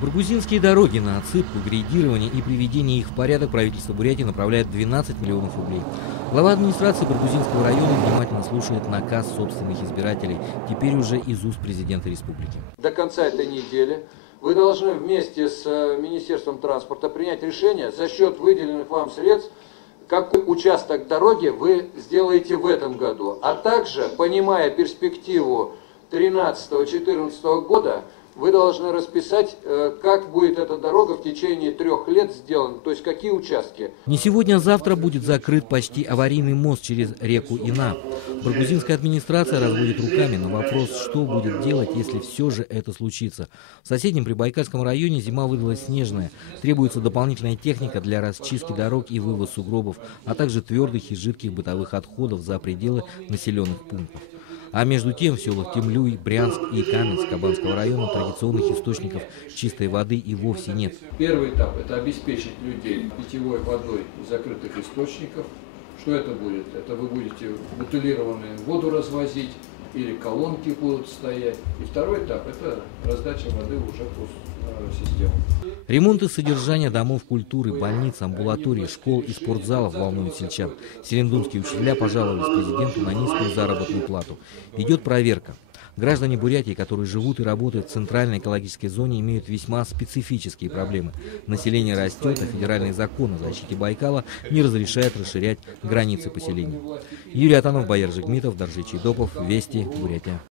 Баргузинские дороги на отсыпку, грейдирование и приведение их в порядок правительство Бурятии направляет 12 миллионов рублей. Глава администрации Баргузинского района внимательно слушает наказ собственных избирателей, теперь уже из уст президента республики. До конца этой недели вы должны вместе с Министерством транспорта принять решение за счет выделенных вам средств, какой участок дороги вы сделаете в этом году. А также, понимая перспективу 2013-2014 года, вы должны расписать, как будет эта дорога в течение 3 лет сделана, то есть какие участки. Не сегодня, а завтра будет закрыт почти аварийный мост через реку Ина. Баргузинская администрация разводит руками на вопрос, что будет делать, если все же это случится. В соседнем Прибайкальском районе зима выдалась снежная. Требуется дополнительная техника для расчистки дорог и вывоз сугробов, а также твердых и жидких бытовых отходов за пределы населенных пунктов. А между тем в селах Темлюй, Брянск и Каменск Кабанского района традиционных источников чистой воды и вовсе нет. Первый этап – это обеспечить людей питьевой водой из закрытых источников. Что это будет? Это вы будете бутылированную воду развозить или колонки будут стоять. И второй этап – это раздача воды уже по системе. Ремонт и содержание домов культуры, больниц, амбулаторий, школ и спортзалов волнует сельчан. Селендунские учителя пожаловались президенту на низкую заработную плату. Идет проверка. Граждане Бурятии, которые живут и работают в центральной экологической зоне, имеют весьма специфические проблемы. Население растет, а федеральный закон о защите Байкала не разрешает расширять границы поселения. Юрий Атанов, Баяр Жигмитов, Даржи Чайдопов, Вести, Бурятия.